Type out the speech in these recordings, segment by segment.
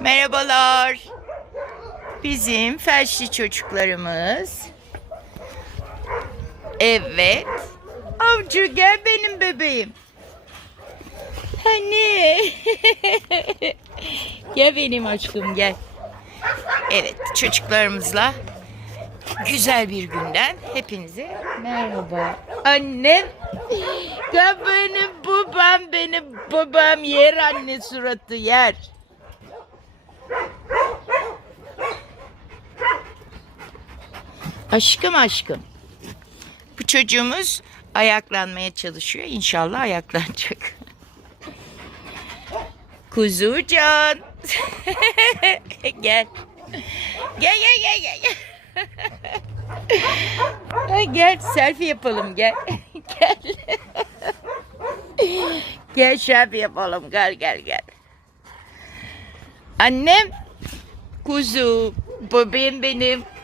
Merhabalar. Bizim felçli çocuklarımız. Evet. Avcı gel benim bebeğim. Hani. gel benim aşkım gel. Evet çocuklarımızla güzel bir günden hepinize merhaba. Annem. Ya benim babam benim babam yer anne suratı yer. Aşkım aşkım. Bu çocuğumuz ayaklanmaya çalışıyor. İnşallah ayaklanacak. Kuzucan. gel. Gel gel gel gel. gel. Gel selfie yapalım gel. gel. gel selfie yapalım gel gel gel. Annem. Kuzu. Bebeğim benim.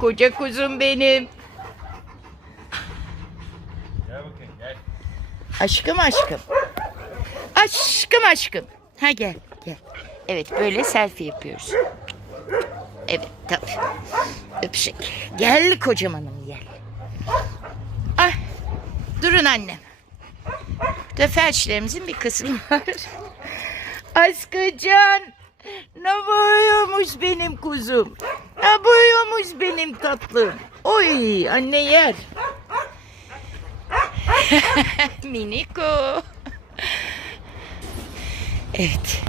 Koca kuzum benim. Gel bakayım gel. Aşkım aşkım. Aşkım aşkım. Ha gel gel. Evet böyle selfie yapıyoruz. Evet tabii. Öpüşek. Gel kocamanım gel. Ah. Durun annem. Burada felçlerimizin bir kısmı var. Askıcan. Ne boyuyormuş benim kuzum. Ne boyuyormuş benim tatlım. Oy anne yer. Miniko. Evet.